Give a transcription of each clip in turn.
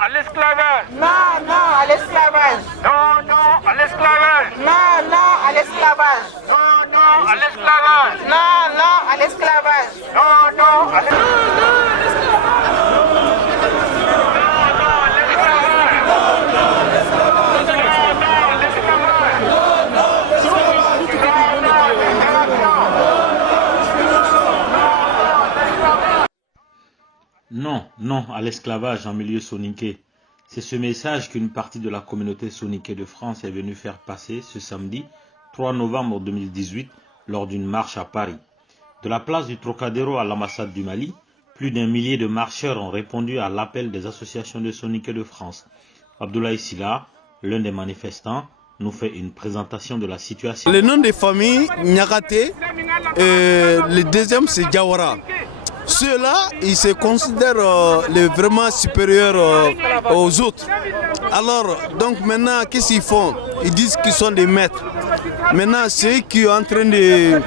à l'esclavage. Non, non à l'esclavage. Non, non à l'esclavage. Non, non à l'esclavage. Non, non à l'esclavage. Non, non à l'esclavage. Non, non à l'esclavage. Non, non à l'esclavage en milieu soninké. C'est ce message qu'une partie de la communauté soninké de France est venue faire passer ce samedi 3 novembre 2018 lors d'une marche à Paris. De la place du Trocadéro à l'ambassade du Mali, plus d'un millier de marcheurs ont répondu à l'appel des associations de soninké de France. Abdoulaye Silla, l'un des manifestants, nous fait une présentation de la situation. Le nom des familles, Nyagate, le deuxième c'est Diawara. Ceux-là, ils se considèrent vraiment supérieurs aux autres. Alors, donc maintenant, qu'est-ce qu'ils font? Ils disent qu'ils sont des maîtres. Maintenant, c'est eux qui sont en train de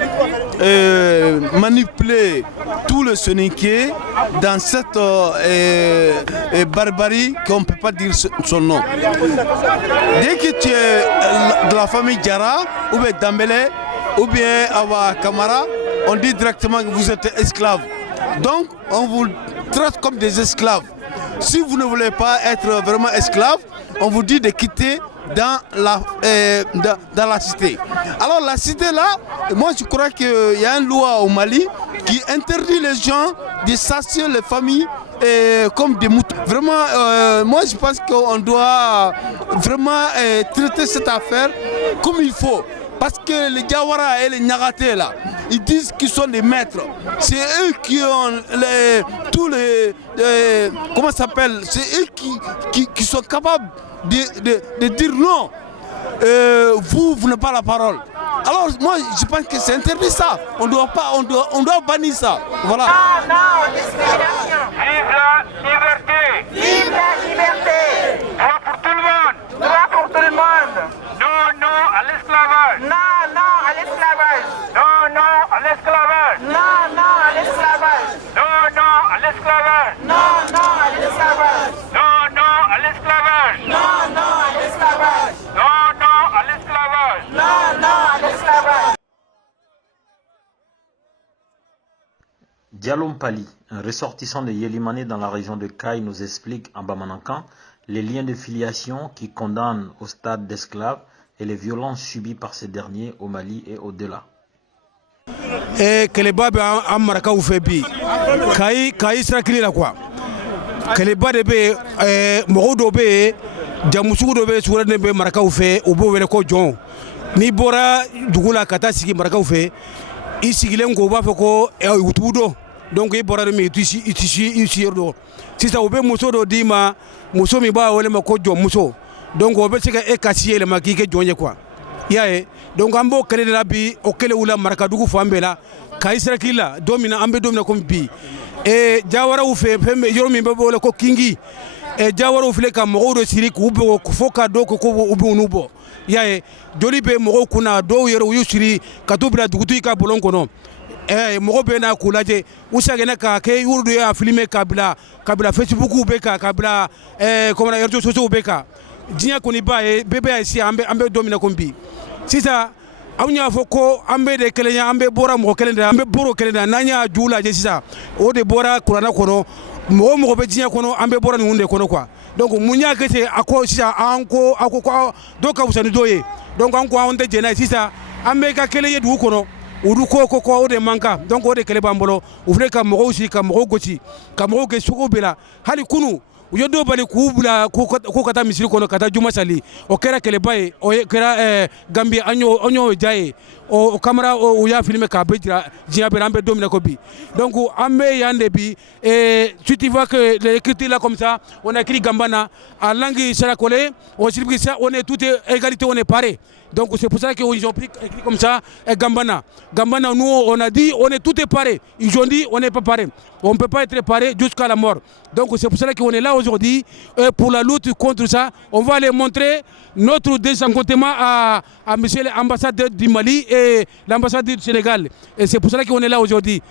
manipuler tout le soninké dans cette barbarie qu'on ne peut pas dire son nom. Dès que tu es de la famille Diara, ou bien Dambélé, ou bien Awa Kamara, on dit directement que vous êtes esclaves. Donc, on vous traite comme des esclaves. Si vous ne voulez pas être vraiment esclave, on vous dit de quitter dans la cité. Alors la cité là, moi je crois qu'il y a une loi au Mali qui interdit les gens de chasser les familles comme des moutons. Vraiment, moi je pense qu'on doit vraiment traiter cette affaire comme il faut. Parce que les Diawara et les Nyagaté là, ils disent qu'ils sont des maîtres. C'est eux qui ont tous les comment ça s'appelle? C'est eux qui sont capables de dire non. Vous n'avez pas la parole. Alors moi je pense que c'est interdit ça. On doit bannir ça. Voilà. Non, non, discrimination. Vive la liberté. Vive la liberté. Droit pour tout le monde. Droit pour tout le monde. Non, non à l'esclavage. Non, non à l'esclavage. Non, non à l'esclavage. Non, non à l'esclavage. Non, non à l'esclavage. Non, non à l'esclavage. Non, non à l'esclavage. Non, non à l'esclavage. Non, non à l'esclavage. Non, non à l'esclavage. Diallo Mpali, un ressortissant de Yélimani dans la région de Kaï, nous explique en Bamanankan les liens de filiation qui condamnent au stade d'esclaves et les violences subies par ces derniers au Mali et au-delà. Keleba be an marakaw fɛ bi kayi sira kili la quoi keleba de bɛ mɔgɔw dɔ bɛ yen jamusugu dɔ bɛ yen suguya de bɛ marakaw fɛ u b'o wele ko jɔn n'i bɔra dugu la ka taa sigi marakaw fɛ I sigilen ko u b'a fɔ ko u t'u dɔn donc I bɔra min I t'i si yɔrɔ dɔn sisan u bɛ muso dɔ d'i ma muso min b'a wele ma ko jɔnmuso donc o bɛ se ka e kasi yɛlɛma k'i kɛ jɔn ye quoi I y'a ye donc an b'o kɛlɛ de la bi o kɛlɛ wula marakadugu fan bɛɛ la kayi sira kili la don min na an bɛ don min na komi bi Jawaraw fɛ fɛn yɔrɔ min bɛ wele ko kingi Jawaraw filɛ ka mɔgɔw de siri k'u bɔ fo ka dɔn ko u bɛ unu bɔ I y'a ye joli bɛ mɔgɔw kunna dɔw yɛrɛ u y'u siri ka t'u bila dugutigi ka bɔlɔn kɔnɔ mɔgɔw bɛ na k'u lajɛ u seginna k'a kɛ olu de y'a filmer ka bila Facebook bɛ kan ka bila réseaux sociaux bɛ kan diɲɛ kɔni b'a ye bɛɛ b'a ye sisan an bɛ don min na komi bi sisan anw y'a fɔ ko an bɛ de kelen ye an bɛ bɔra mɔgɔ kelen de an bɛ bɔra o kelen de n'an y'a ju lajɛ sisan o de bɔra kuranɛ kɔnɔ mɔgɔ mɔgɔ bɛ diɲɛ kɔnɔ an bɛ bɔra ninnu de kɔnɔ quoi donc mun y'a kɛ ten a ko sisan an ko dɔ ka fusa ni dɔ ye donc an ko anw tɛ jɛn n'a ye sisan an bɛ ka kelen ye dugu kɔnɔ olu ko o de man kan donc o de kɛlɛ b'an bolo u filɛ ka mɔgɔw sigi ka mɔgɔw gosi ka mɔgɔw kɛ sugu bɛɛ la hali kunu u ye dɔw bali k'u bila k'u ka taa misiri kɔnɔ ka taa juma sali o kɛra kɛlɛba ye o kɛra Gambie an y'o ja ye o kamara u y'a filmer k'a bɛ jira diɲɛ bɛɛ la an bɛ don min na ko bi donc an bɛ yan de bi tu vois que l'écriture là comme ça on a écrit Gambana en langue sarakole on est tout égalité on est pareil. Donc c'est pour ça qu'ils ont pris écrit comme ça Gambana. Gambana, nous on a dit on est tout est pareil. Ils ont dit on n'est pas pareil. On ne peut pas être pareil jusqu'à la mort. Donc c'est pour ça qu'on est là aujourd'hui pour la lutte contre ça. On va aller montrer notre désenchantement à monsieur l'ambassadeur du Mali et l'ambassadeur du Sénégal. Et c'est pour ça qu'on est là aujourd'hui.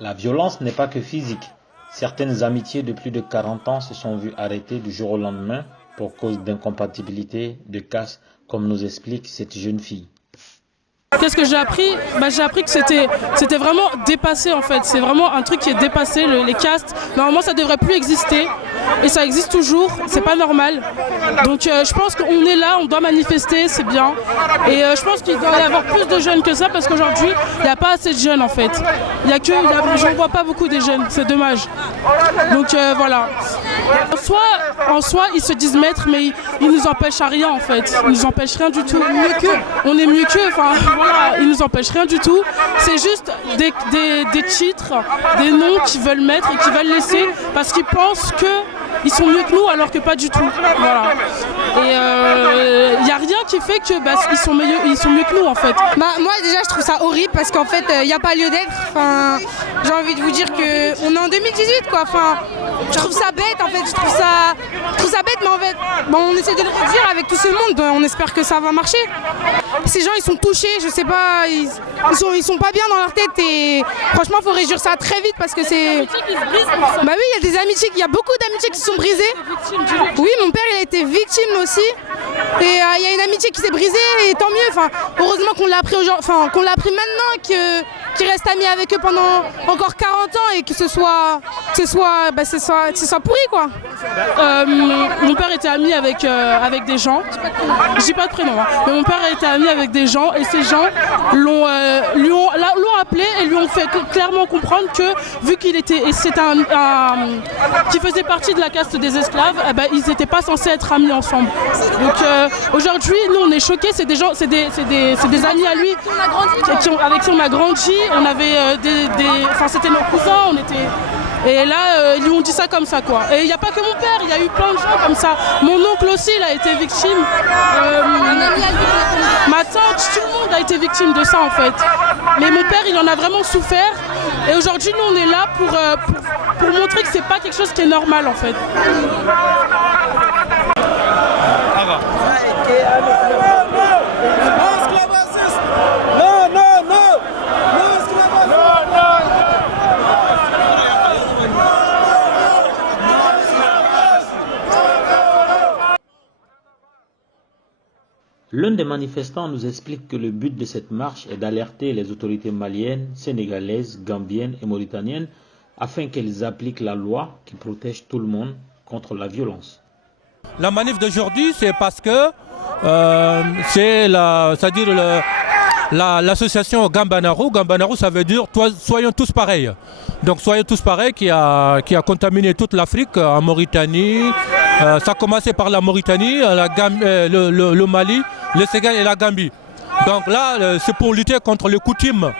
La violence n'est pas que physique. Certaines amitiés de plus de 40 ans se sont vues arrêtées du jour au lendemain pour cause d'incompatibilité, de casse, comme nous explique cette jeune fille. Qu'est-ce que j'ai appris? J'ai appris que c'était vraiment dépassé en fait. C'est vraiment un truc qui est dépassé, les castes. Normalement ça devrait plus exister et ça existe toujours, c'est pas normal. Donc je pense qu'on est là, on doit manifester, c'est bien. Et je pense qu'il doit y avoir plus de jeunes que ça parce qu'aujourd'hui il n'y a pas assez de jeunes en fait. J'en vois pas beaucoup des jeunes, c'est dommage. Donc voilà. En soi, ils se disent maîtres, mais ils nous empêchent à rien en fait. Ils nous empêchent rien du tout. On est mieux qu'eux. Enfin, voilà, ils nous empêchent rien du tout. C'est juste des titres, des noms qu'ils veulent mettre et qu'ils veulent laisser parce qu'ils pensent qu'ils sont mieux que nous alors que pas du tout. Voilà. Et il n'y a rien qui fait que ils sont mieux que nous en fait. Moi déjà je trouve ça horrible parce qu'en fait il n'y a pas lieu d'être. Enfin, j'ai envie de vous dire qu'on est en 2018 quoi. Enfin, je trouve ça bête en fait. Je trouve ça bête, mais en fait on essaie de le réduire avec tout ce monde. On espère que ça va marcher. Ces gens ils sont touchés, je sais pas, ils sont pas bien dans leur tête et franchement faut réduire ça très vite parce que c'est. Bah oui, il y a des amitiés, il y a beaucoup d'amitiés qui se sont brisées. Oui, mon père il a été victime aussi. Et il y a une amitié qui s'est brisée et tant mieux. Enfin, heureusement qu'on l'a appris qu'on l'a appris maintenant, qu'il reste ami avec eux pendant encore 40 ans et que ce soit pourri quoi. Mon père était ami avec des gens. Je dis pas de prénom, hein, mais mon père était ami avec des gens et ces gens l'ont appelé et lui ont fait clairement comprendre que vu qu'il était qui faisait partie de la caste des esclaves, ils n'étaient pas censés être amis ensemble. Donc aujourd'hui, nous on est choqués, c'est des amis à lui avec qui on a grandi, on avait c'était nos cousins, et là, ils lui ont dit ça comme ça quoi. Et il n'y a pas que mon père, il y a eu plein de gens comme ça. Mon oncle aussi, il a été victime. Ma tante, tout le monde a été victime de ça en fait. Mais mon père, il en a vraiment souffert. Et aujourd'hui, nous, on est là pour montrer que c'est pas quelque chose qui est normal en fait. L'un des manifestants nous explique que le but de cette marche est d'alerter les autorités maliennes, sénégalaises, gambiennes et mauritaniennes afin qu'elles appliquent la loi qui protège tout le monde contre la violence. La manif d'aujourd'hui, c'est parce que c'est l'association Gambanaru. Gambanaru, ça veut dire soyons tous pareils. Donc soyons tous pareils qui a contaminé toute l'Afrique, en Mauritanie. Ça a commencé par la Mauritanie, le Mali, le Sénégal et la Gambie. Donc là, c'est pour lutter contre les coutumes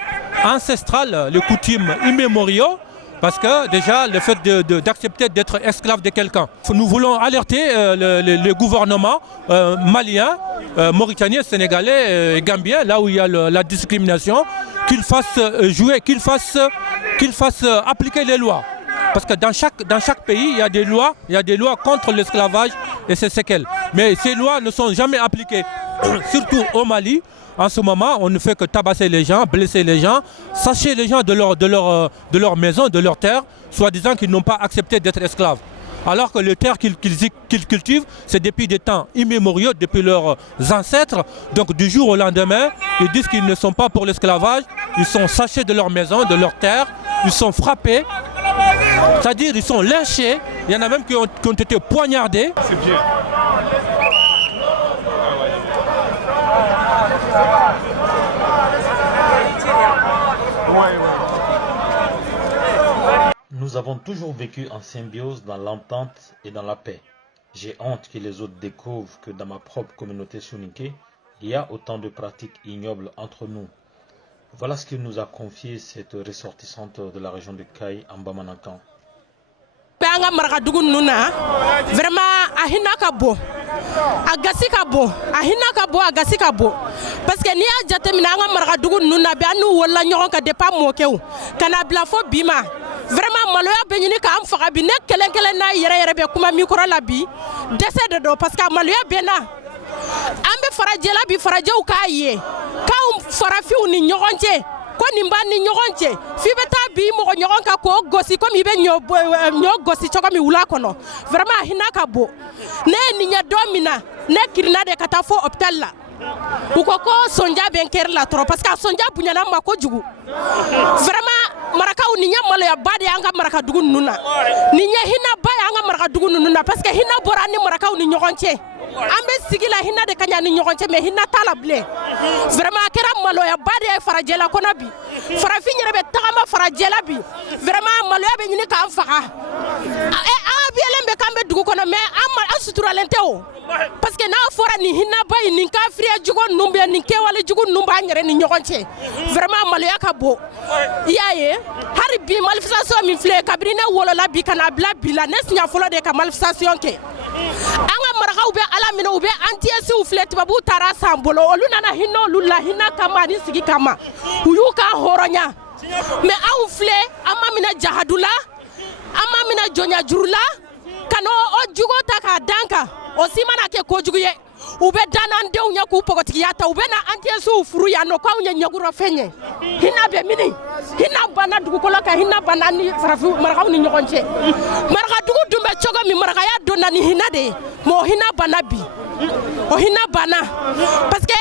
ancestrales, les coutumes immémoriaux. Parce que déjà, le fait d'accepter d'être esclave de quelqu'un. Nous voulons alerter les gouvernements maliens, mauritaniens, sénégalais et gambiens, là où il y a la discrimination, qu'ils fassent jouer, qu'ils fassent appliquer les lois. Parce que dans chaque pays, il y a des lois contre l'esclavage et ses séquelles. Mais ces lois ne sont jamais appliquées, surtout au Mali. En ce moment, on ne fait que tabasser les gens, blesser les gens, sacher les gens de leur maison, de leur terre, soi-disant qu'ils n'ont pas accepté d'être esclaves. Alors que les terres qu'ils cultivent, c'est depuis des temps immémoriaux, depuis leurs ancêtres. Donc du jour au lendemain, ils disent qu'ils ne sont pas pour l'esclavage, ils sont sachés de leur maison, de leur terre, ils sont frappés, c'est-à-dire ils sont lynchés, il y en a même qui ont été poignardés. C'est bien. Nous avons toujours vécu en symbiose dans l'entente et dans la paix. J'ai honte que les autres découvrent que dans ma propre communauté soninké, il y a autant de pratiques ignobles entre nous. Voilà ce que nous a confié cette ressortissante de la région de Kayi en Bamanankan. Vraiment, parce que ni a jateminɛ an ka marakadugu ninnu na bi an n'u wolola ɲɔgɔn kan depuis an mɔkɛw ka na bila fo bi ma vraiment maloya bɛ ɲini k'an faga bi ne kelen kelen n'a yɛrɛ bɛ kuma micro la bi dɛsɛ de don parce que a maloya bɛ na an bɛ farajɛ la bi farajɛw k'a ye k'anw farafinw ni ɲɔgɔn cɛ ko ko nin b'a ni ɲɔgɔn cɛ f'i bɛ taa bi mɔgɔ ɲɔgɔn kan k'o gosi komi i bɛ ɲɔ gosi cogo min wula kɔnɔ vraiment a hinɛ ka bon ne ye nin ɲɛ don min na ne kirinna de ka taa fo hôpital la u ko sonja bɛ n kɛri la tɔrɔ parce que a sonja bonyana n ma kojugu vraiment marakaw nin ɲɛ maloyaba de y'an ka marakadugu ninnu na nin ɲɛ hinɛba y'an ka marakadugu ninnu na parce que hinɛ bɔra an ni marakaw ni ɲɔgɔn cɛ an bɛ sigi la hinɛ de ka ɲa ni ɲɔgɔn cɛ mais hinɛ t'a la bilen vraiment a kɛra maloyaba de ye farajɛla kɔnɔ bi farafin yɛrɛ bɛ tagama farajɛla bi vraiment maloya bɛ ɲini k'an faga an biyɛlen bɛ k'an bɛ dugu kɔnɔ mais an suturalen tɛ o parce que n'a fɔra nin hinɛba in nin kafiriya jugu ninnu bɛ nin kɛwale jugu ninnu b'an yɛrɛ ni ɲɔgɔn cɛ vraiment maloya ka bon i y'a ye hali bi manifestation min filɛ kabini ne wolola bi ka na bila bi la ne siɲɛ fɔlɔ de ka manifestation kɛ an ka marakaw bɛ ala minɛ u bɛ antiesiw filɛ tubabuw taara san bolo olu nana hinɛ olu la hinɛ kama ani sigi kama u y'u ka hɔrɔnya mais anw filɛ an ma minɛ jahadu la an ma minɛ jɔnya juru la ka n'o jugu ta k'a dan kan o si mana kɛ kojugu ye u bɛ danna an denw ɲɛ k'u pɔgɔtigiya ta u bɛ na antiesiw furu yan nɔ k'anw ye ɲɛgurɔfɛn ye hinɛ bɛ mini hinɛ banna dugukolo kan hinɛ banna ni farafin marakaw ni ɲɔgɔn cɛ marakadugu dun bɛ cogo min marakaya donna ni hinɛ de ye mais o hinɛ banna bi o hinɛ banna parce que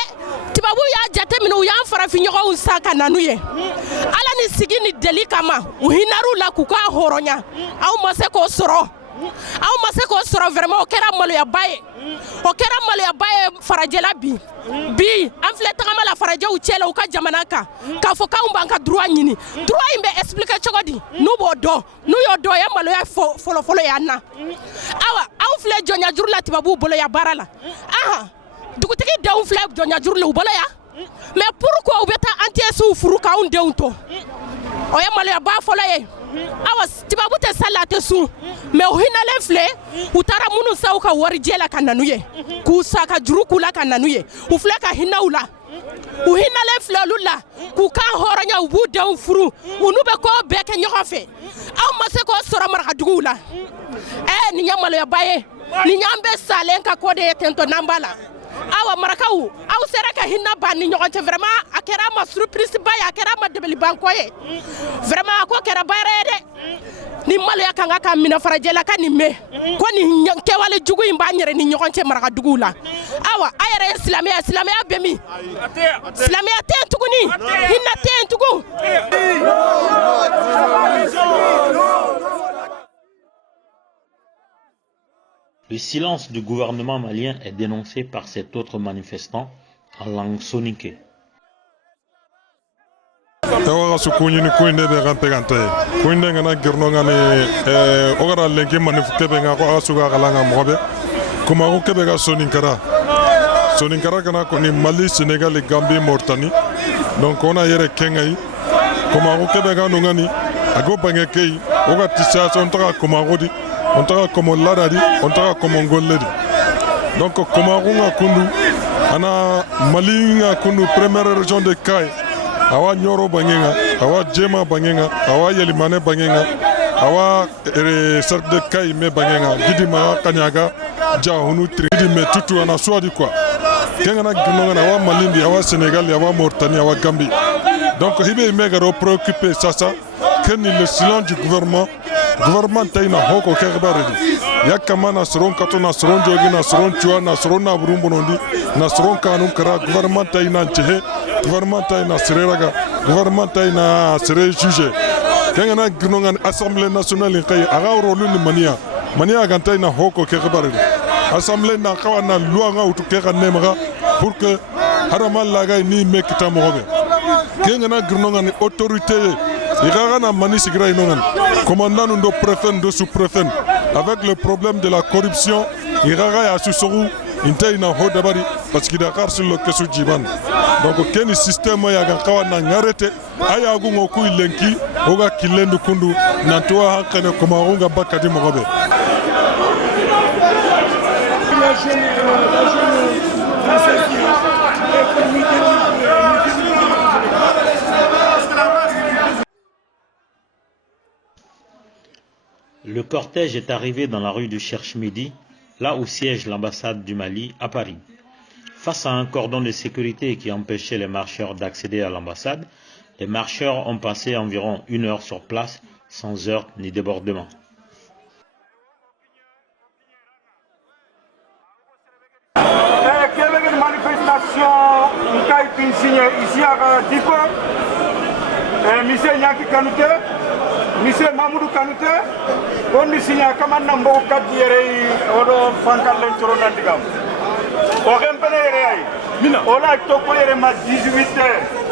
tubabuw y'a jateminɛ u y'an farafin ɲɔgɔnw sa ka na n'u ye ala ni sigi ni deli kama u hinɛr'u la k'u k'a hɔrɔnya aw ma se k'o sɔrɔ aw ma se k'o sɔrɔ vraiment o kɛra maloyaba ye o kɛra maloyaba ye farajɛla bi an filɛ tagama la farajɛw cɛla u ka jamana kan k'a fɔ k'anw b'an ka droit ɲini droit in bɛ expliquer cogo di n'u b'o dɔn n'u y'o dɔn o ye maloya fɔlɔfɔlɔ ye an na awa anw filɛ jɔnya juru la tubabuw bolo yan baara la dugutigi denw filɛ jɔnya juru la u bolo yan mais pourquoi u bɛ taa antiesiw furu k'anw denw to o ye maloyaba fɔlɔ ye awa tubabu tɛ sali a tɛ sun mais u hinɛlen filɛ u taara minnu sa u ka warijɛ la ka na n'u ye k'u sa ka juru k'u la ka na n'u ye u filɛ ka hinɛ u la u hinɛlen filɛ olu la k'u kan hɔrɔnya u b'u denw furu u n'u bɛ k'o bɛɛ kɛ ɲɔgɔn fɛ aw ma se k'o sɔrɔ marakaduguw la nin ye maloyaba ye nin y'an bɛɛ salen ka ko de ye tentɔ n'an b'a la awa marakaw aw sera ka hinɛ ban ni ɲɔgɔn cɛ vraiment a kɛra a ma surprise ba ye a kɛra a ma dabalibanko ye vraiment a ko kɛra baara ye dɛ ni maloya kan ka minɛ farajɛla ka nin mɛn ko nin kɛwale jugu in b'an yɛrɛ ni ɲɔgɔn cɛ marakaduguw la awa a yɛrɛ ye silamɛya bɛ min silamɛya tɛ yen tuguni hinɛ tɛ yen tugun. Le silence du gouvernement malien est dénoncé par cet autre manifestant en langue soninké. Ewa su kunyini kuinde be kan pegante kuinde ngana girno ngani ogara lenki manifeste be ngako asuga kalanga mobe kuma ko kebe ga soninkara kana ko ni Mali Sénégal Gambie Mauritanie donc on a yere kengai kuma ko kebe ga no ngani ago bangekei oga situation taka kuma ko di on taka como ladadi on taka como ngolledi donc kuma ko nga kundu ana Mali nga kundu première région de Kay awa nyoro bangenga awa jema bangenga awa yelimane bangenga awa cercle de Kay me bangenga gidima kanyaga jahunu tridi me tutu ana swadi quoi kengana ginonga awa Malindi awa Sénégal awa Mauritanie awa Gambie donc hibe megaro préoccupé ça que le silence du gouvernement tayna hoko kerbaredi yakama na soron kato na soron jogi na soron chua na soron na burumbonondi na soron kanun kara gouvernement tayna chehe gouvernement tayna sereraga gouvernement tayna sere juge kengana ginonga assemblée nationale kay aga rolu ni mania gantayna hoko kerbaredi assemblée na kawana loi nga utu kera nemaga pour que harama laga ni mekita mobe kengana ginonga ni autorité Iragana mani sigira inongan commandant ndo préfet ndo sous-préfet avec le problème de la corruption Iraga ya susoru intayna hodabari parce qu'il Dakar sur le kesu jiban donc quel système ya gankawa na ngarete aya gungo ku lenki oga kilendu kundu nantoa hakane komarunga bakadi mogobe. Le cortège est arrivé dans la rue du Cherche-Midi, là où siège l'ambassade du Mali à Paris. Face à un cordon de sécurité qui empêchait les marcheurs d'accéder à l'ambassade, Les marcheurs ont passé environ 1 heure sur place, sans heurts ni débordement. Quelle est une manifestation qui a été signée ici à Diko? Monsieur Yaki Kanouté, Monsieur Mamoudou Kanouté, on a signé à Kamanambo Kadjere, Odo Fankalen Choronandigam. On a 18 heures.